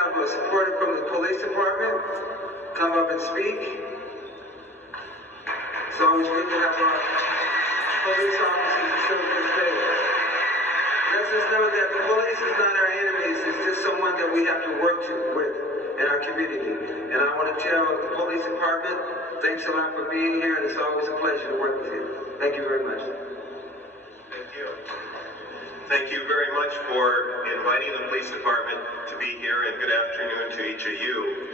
have a supporter from the police department come up and speak. It's always good to have our police officers to show their face. Let's just know that the police is not our enemies. It's just someone that we have to work with in our community. And I want to tell the police department, thanks a lot for being here, and it's always a pleasure to work with you. Thank you very much. Thank you. Thank you very much for inviting the police department to be here, and good afternoon to each of you.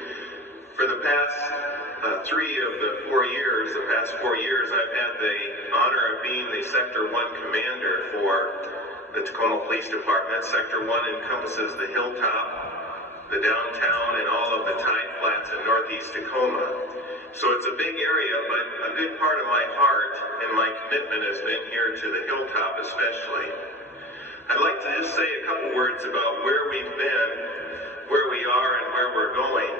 For the past 3 of the 4 years, I've had the honor of being the Sector 1 commander for the Tacoma Police Department. Sector 1 encompasses the Hilltop, the downtown, and all of the tide flats in northeast Tacoma. So it's a big area, but a good part of my heart and my commitment has been here to the Hilltop especially. I'd like to just say a couple words about where we've been, where we are, and where we're going.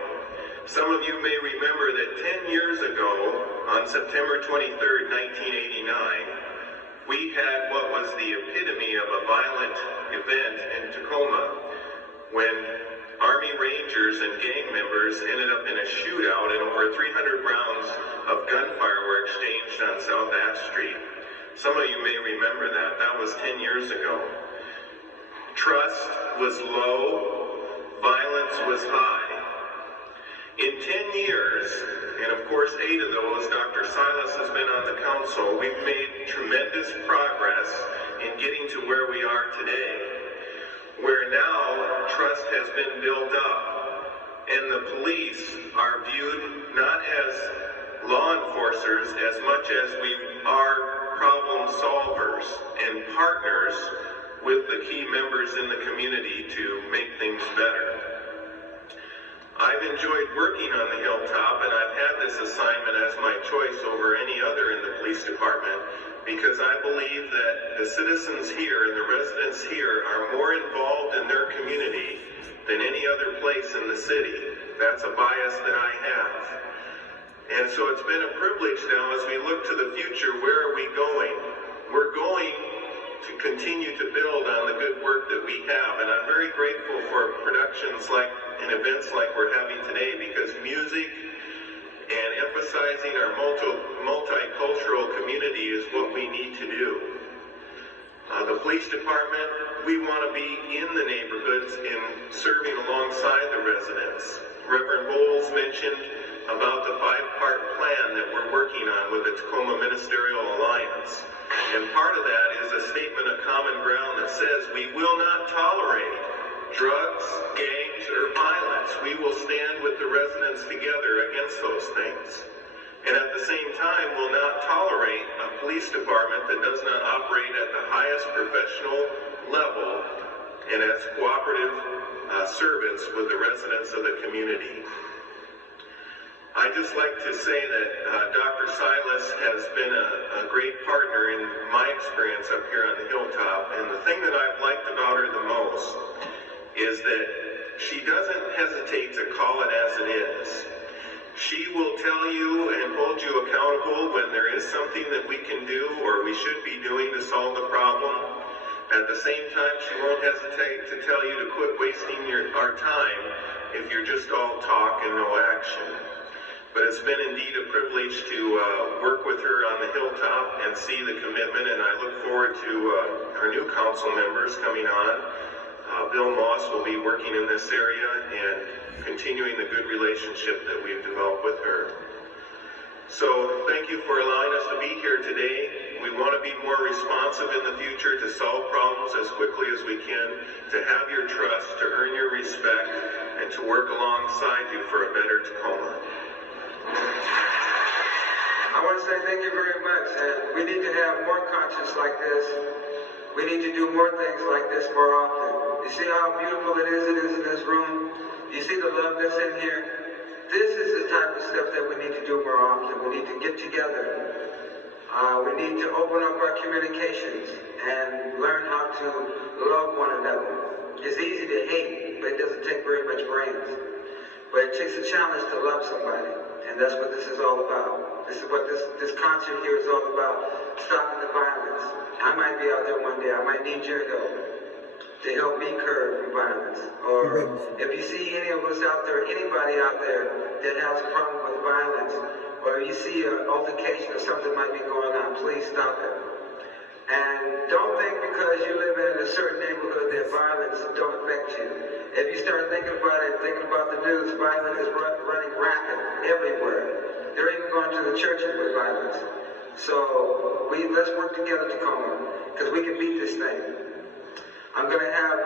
Some of you may remember that 10 years ago, on September 23rd, 1989, we had what was the epitome of a violent event in Tacoma when Army Rangers and gang members ended up in a shootout and over 300 rounds of gunfire were exchanged on South Ash Street. Some of you may remember that. That was 10 years ago. Trust was low, violence was high. In 10 years, and of course 8 of those, Dr. Silas has been on the council, we've made tremendous progress in getting to where we are today, where now trust has been built up, and the police are viewed not as law enforcers as much as we are problem solvers and partners with the key members in the community to make things better. I've enjoyed working on the Hilltop, and I've had this assignment as my choice over any other in the police department because I believe that the citizens here and the residents here are more involved in their community than any other place in the city. That's a bias that I have. And so it's been a privilege now as we look to the future. Where are we going? We're going to continue to build on the good work that we have, and I'm very grateful for productions like and events like we're having today, because music and emphasizing our multicultural community is what we need to do. The police department, we want to be in the neighborhoods and serving alongside the residents. Reverend Bowles mentioned about the 5-part plan that we're working on with the Tacoma Ministerial Alliance. And part of that is a statement of common ground that says we will not tolerate drugs, gangs, or violence. We will stand with the residents together against those things. And at the same time, will not tolerate a police department that does not operate at the highest professional level and as cooperative servants with the residents of the community. I'd just like to say that Dr. Silas has been a great partner in my experience up here on the Hilltop, and the thing that I've liked about her the most is that she doesn't hesitate to call it as it is. She will tell you and hold you accountable when there is something that we can do or we should be doing to solve the problem. At the same time, she won't hesitate to tell you to quit wasting our time if you're just all talk and no action. But it's been indeed a privilege to work with her on the Hilltop and see the commitment, and I look forward to our new council members coming on. Bill Moss will be working in this area and continuing the good relationship that we've developed with her. So thank you for allowing us to be here today. We want to be more responsive in the future to solve problems as quickly as we can, to have your trust, to earn your respect, and to work alongside you for a better Tacoma. I want to say thank you very much, and we need to have more conscience like this. We need to do more things like this more often. You see how beautiful it is in this room? You see the love that's in here? This is the type of stuff that we need to do more often. We need to get together. We need to open up our communications and learn how to love one another. It's easy to hate, but it doesn't take very much brains. But it takes a challenge to love somebody, and that's what this is all about. This is what this concert here is all about, stopping the violence. I might be out there one day. I might need your help. to help me curb violence. Or if you see any of us out there, anybody out there that has a problem with violence, or you see an altercation or something might be going on, please stop it. And don't think because you live in a certain neighborhood that violence don't affect you. If you start thinking about it, thinking about the news, violence is running rapid everywhere. They're even going to the churches with violence. So let's work together, Tacoma, because we can beat this thing. I'm going to have